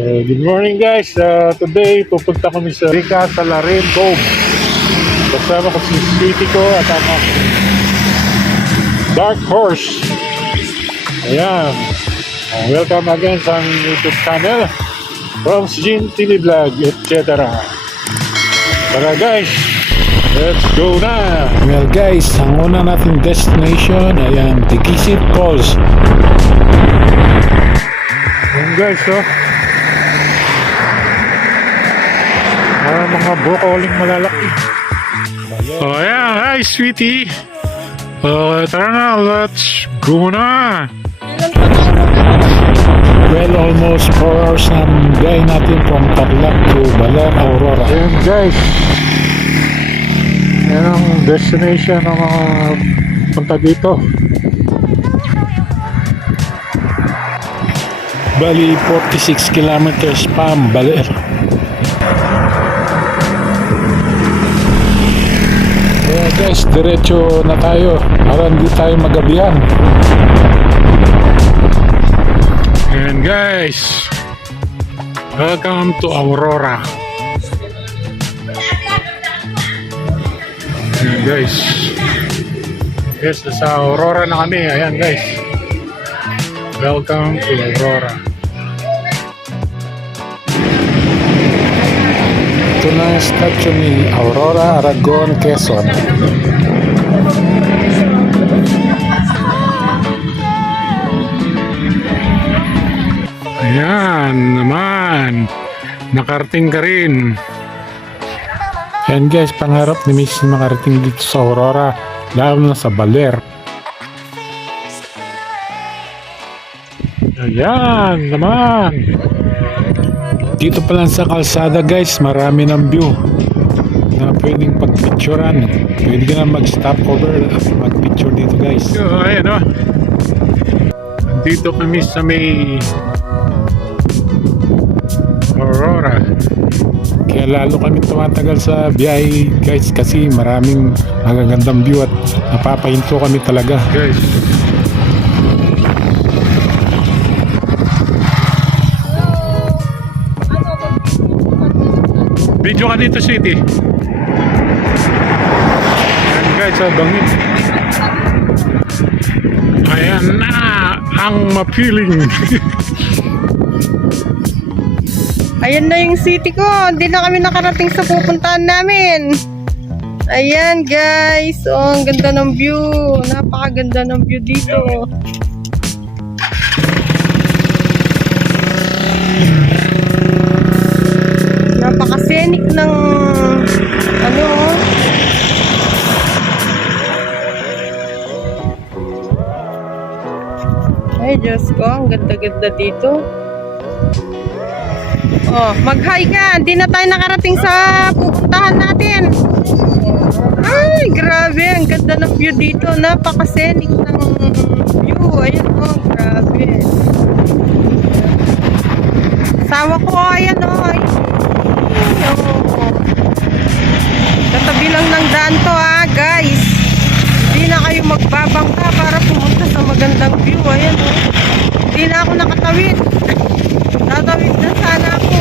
Good morning guys. Today pupunta kami sa Rica sa Larin Cove. Kasama ko si Sweetie ko at ang Dark Horse. Ayan. Welcome again sa aming YouTube channel, romsjean TV Vlog, etc. Tara guys, let's go na! Well guys, ang una nating destination ay ang Diguisit Falls. Ayan guys, mga broccoli malalaki. Oh yeah, hi sweetie. Tara na, let's go na. Well, almost 4 hours na biyahe natin from Tarlac to Baler, Aurora. Ayan guys, yan ang destination ng mga punta dito. Bali, 46 kilometers pa ang Baler. Kaya guys, diretso na tayo para hindi tayo magabihan. Ayan guys, welcome to Aurora. Ayan guys, yes, nasa Aurora na kami. Ayan guys, welcome to Aurora. Ito na ang statue ni Aurora, Aragon, Quezon. Ayan naman, nakarating ka rin. And guys, pangarap ni Miss makarating dito sa Aurora, lalo na sa Baler. Ayan naman. Dito pa lang sa kalsada guys, marami ng view na pwedeng pagpicturean. Pwede ka na mag-stop over at mag-picture dito guys. So, ayan o. Dito kami sa may Aurora. Kaya lalo kami tumatagal sa biyahe guys kasi maraming magagandang view at napapahinto kami talaga. Guys, video ka dito city. Ayan guys, bangin. Ayan na ang mapiling. Ayan na yung city ko. Hindi na kami nakarating sa pupuntahan namin. Ayan guys. Oh, ang ganda ng view. Napakaganda ng view dito. Napaka-scenic ng ano. Ay Diyos ko, ang ganda-ganda dito. Oh, mag-hi ka. Hindi na tayo nakarating sa pupuntahan natin. Ay, grabe. Ang ganda ng view dito. Napaka-scenic ng view. Ayan oh, grabe. Sawa ko, ayan oh. Katabi lang ng daan to guys. Hindi na kayo magbabangka para pumunta sa magandang view. Ayan oh. Hindi na ako nakatawid. Tatawid na sana ako.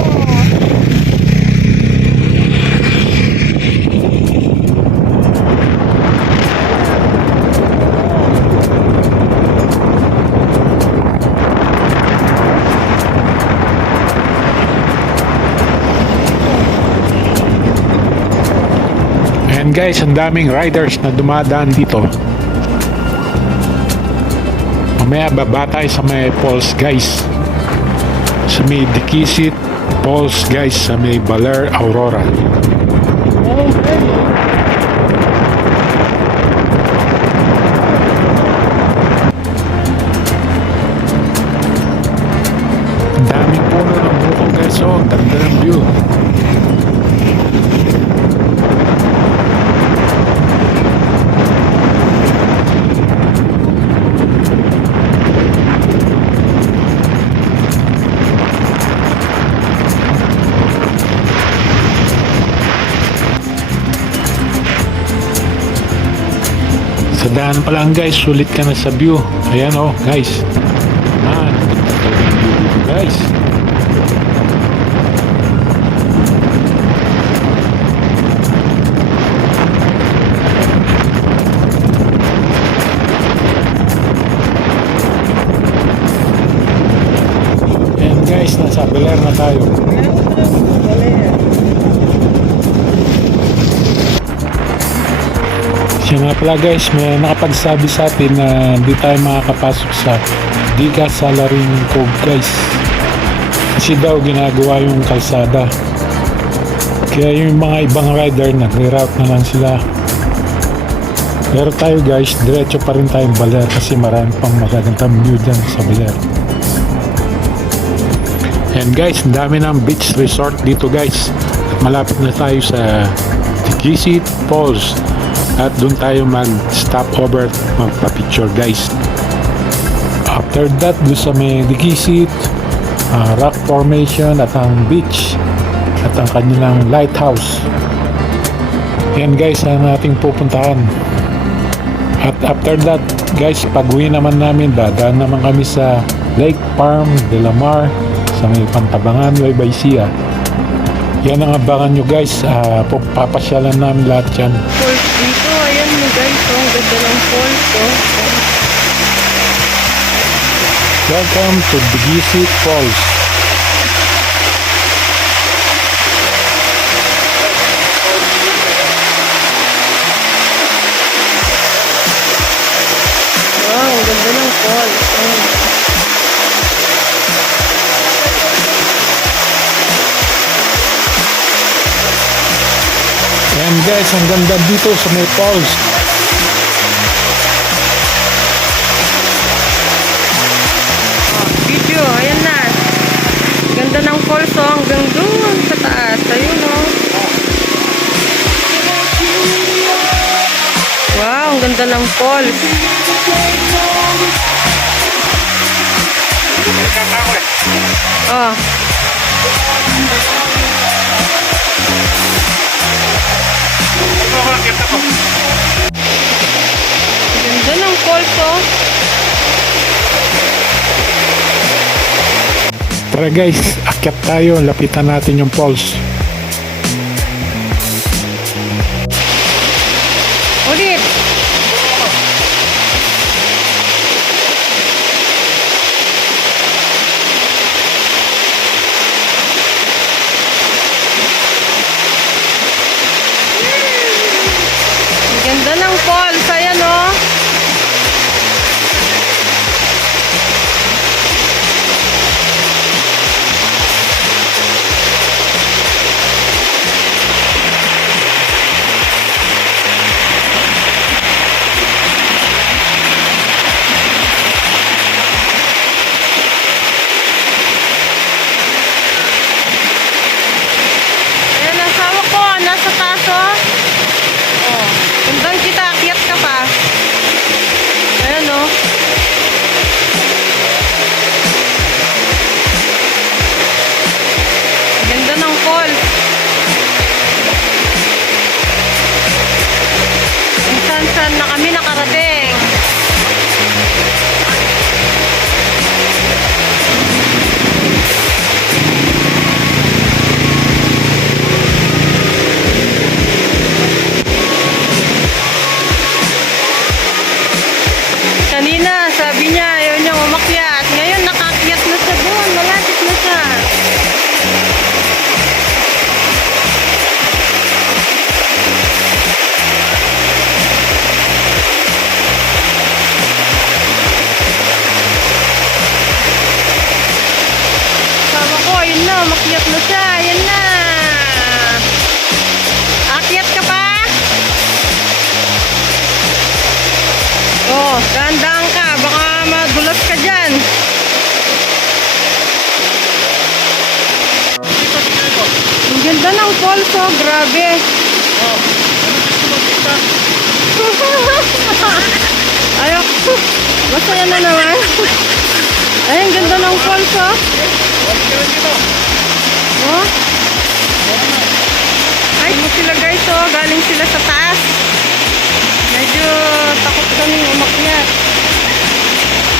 And guys, ang daming riders na dumadaan dito. Mamaya baba tayo sa may falls guys. Sa may Diguisit Falls guys, sa may Baler, Aurora. Ang daming puno ng buko guys, oh, ganda ng view. Sa daan pa lang guys, sulit ka na sa view. Ayan oh guys. Ayan, guys. na tayo. Siya nga pala guys, may nakapagsabi sa atin na hindi tayo makakapasok sa Diguisit Cove guys. Kasi daw ginagawa yung kalsada. Kaya yung mga ibang rider nagre-route na lang sila. Pero tayo guys, diretso pa rin tayong Baler kasi marami pang magagandang view dyan sa Baler. And guys, ang dami ng beach resort dito guys. At malapit na tayo sa Diguisit Falls. At doon tayo mag-stop over, magpa-picture guys. After that, doon sa may Diguisit, rock formation at ang beach at ang kanilang lighthouse. Yan guys, ang ating pupuntahan. At after that guys, pag-uwi naman namin, dadaan naman kami sa Lake Farm de la Mar sa may Pantabangan, Nueva Ecija. Yan ang abangan nyo guys. Papasyalan namin lahat yan. Falls dito, ayan mo guys, ang ganda ng falls, oh. Welcome to Diguisit Falls. Wow, ang ganda ng falls, oh. And guys, ang ganda dito sa may falls. Video, ayan na. Ganda ng falls, oh, hanggang doon sa taas. Ayun, oh. Wow, ang ganda ng falls. Oh. Ganda ng falls, oh. Tara guys, akyat tayo. Lapitan natin yung falls. Ulit. Ganda ng falls, ayan, oh. Ayan, asawa ko, nasa taas, oh. Oh, kundang kita, akyat ka pa. Ayan, oh. Ganda ng falls. Kung saan na kami nakarating. Kanina, sabi niya, ayaw niyang umakyat. Ngayon, nakakyat na siya doon. Malapit na siya. Sabi ko, ayun na, umakyat na siya. Ayan na. Akyat ka pa? Oh, dahan-dahan ka. Baka madulas ka dyan. Ang ganda ng falls, oh. Grabe. Ayaw. Masaya na naman. Ay, ang ganda ng falls, oh. Oh. Ay, mo sila guys, oh. Galing sila sa taas. Medyo takot kaming umakyat.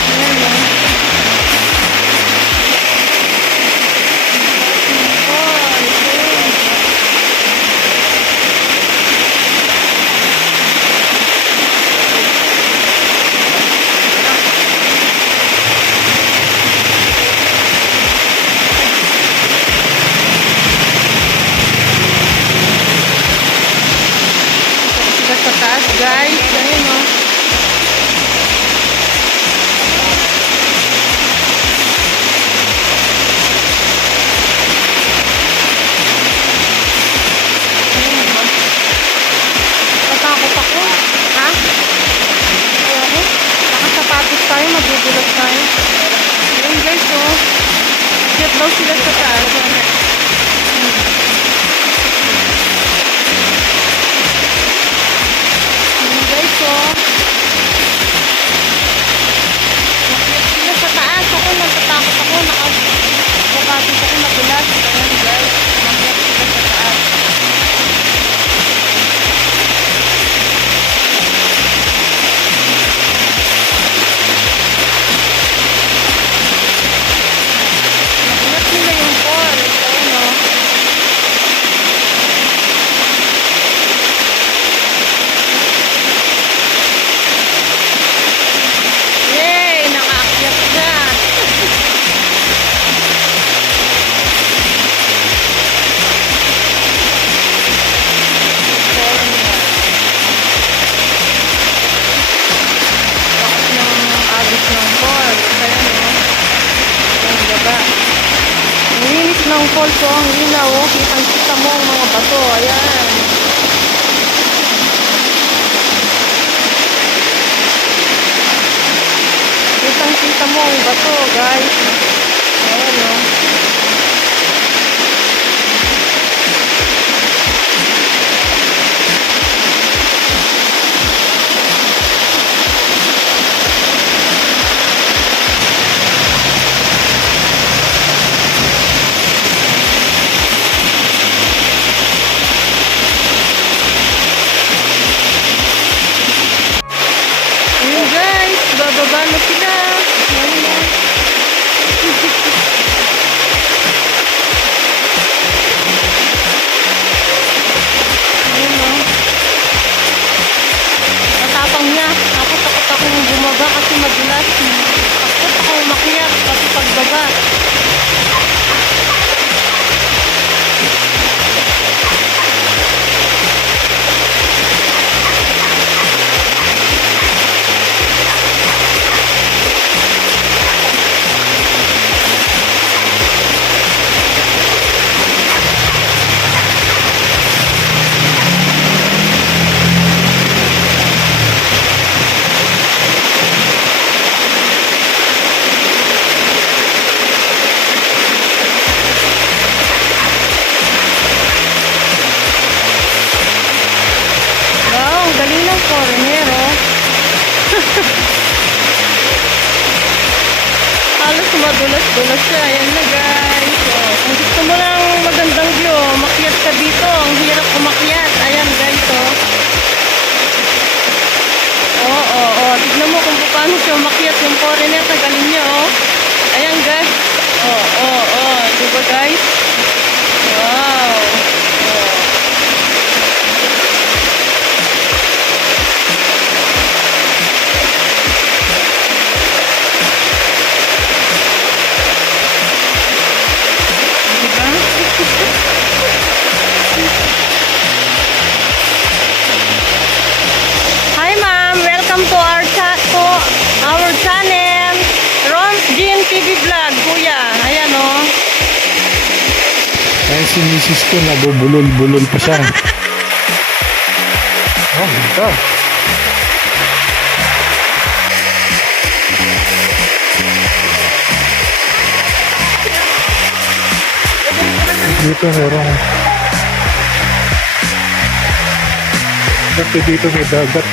Ayan, oh. nasa taas, guys. Ayun, oh. Natakot ako. Ha? Ayoko. Nakasapatos tayo, magugulat tayo. Ayun, guys, oh. Kiyat daw sila sa taas. Ayun, guys, oh. Nakiyat sila sa taas. Ako, natatakot ako. Nakasapatos ako, nagulat. Ayun, guys. Nakiyat sila sa taas. Nagulat nila yung falls. Ayun, oh. Yay! Nakaakyat siya. Lakas ng agos ng falls. Ayun, oh. Ang baba. Ang linis ng falls, oh. Ang ilaw, oh. Kitang-kita mo ang mga bato. Ayan. Kitang-kita mo ang bato, guys. Ayan, oh. Ayun, guys. Bababa na sila. Ayun, oh. Ayun, oh. Matapang niya. Ako takot akong bumaba kasi madulas. Takot ako umakyat kasi pagbaba. Wow, ang galing ng foreigner, oh. Halos madulas-dulas siya. Ayan na, guys. Oh, kung gusto mo ng magandang view, makyat ka dito. Ang hirap umakyat. Ayan, guys, oh. Oo. Tignan mo kung paano siya umakyat yung foreigner. Tagalin niya, oh. Ayan, guys. Diba, guys? Wow. Oh. Hi, ma'am. Welcome to our channel. Romsjean TV vlog, kuya. Ayan, oh. Kaya si misis ko nabubulol-bulol pa siya. Oh, ito. Dito meron. Kasi dito may dagat.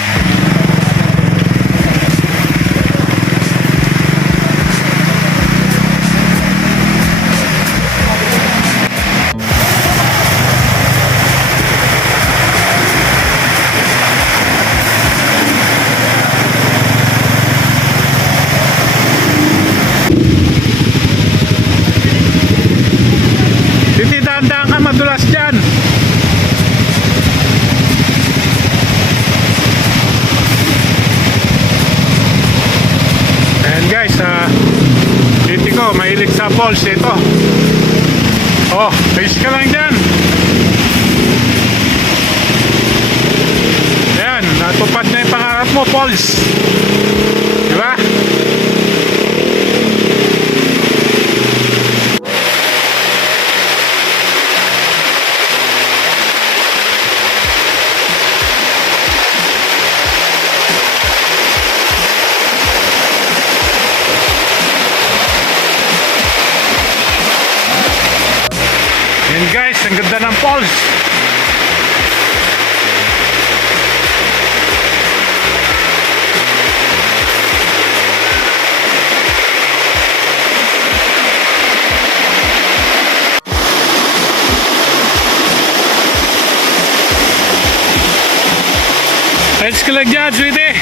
Hindi dahan-dahan ka madulas dyan. Ayan guys, titi ko, mahilig sa falls ito. Oh, ayos ka lang dyan. Ayan. mo, falls. Diba? Yan guys, ang ganda ng falls. Let's go lang dyan, sweetie.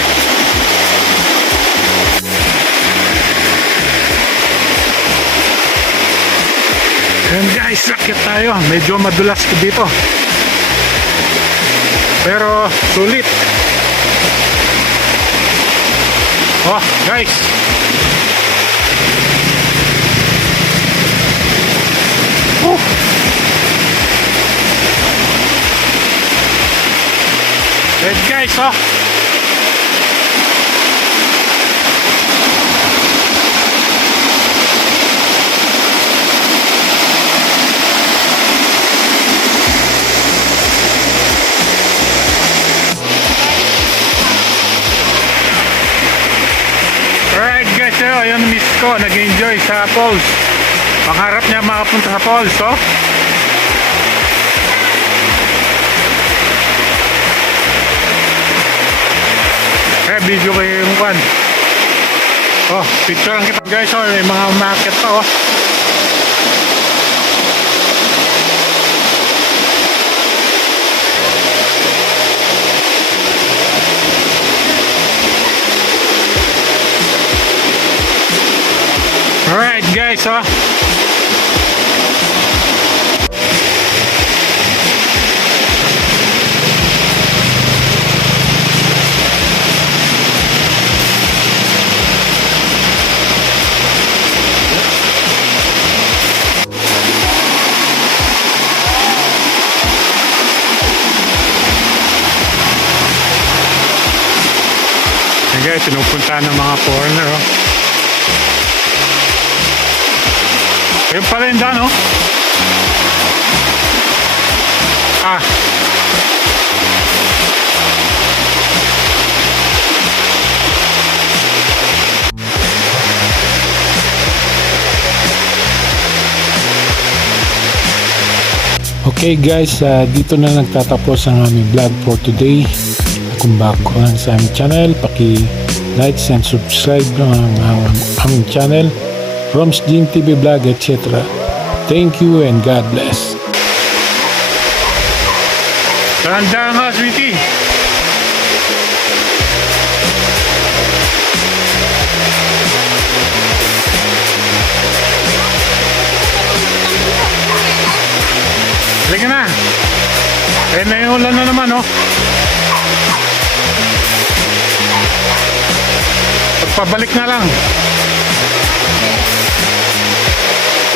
Yan guys, sakit tayo. Medyo madulas dito. Pero sulit. Oh guys. Yan guys, oh. Alright guys, ayun miss ko, nag-enjoy sa falls. Pangarap niya makapunta sa falls, oh. Kaya video ko yung kwan. Oh, picture lang kita guys, oh. May mga market pa, oh. Alright guys, oh. Ayan guys, pinupunta ng mga foreigner, oh. Ayun pala yung daan, oh. Ah. Okay guys, dito na nagtatapos ang aming vlog for today. Kung bago lang sa aming channel, paki-like and subscribe ng aming channel, romsjean TV Vlog, etc. Thank you and God bless. Tandaan ka, sweetie. Halika na. Eh, na yung ulan na naman, oh. Pagpabalik na lang.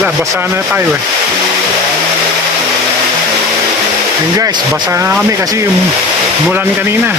Wala, basa na tayo, eh. Yun guys, basa na kami kasi umulan kanina.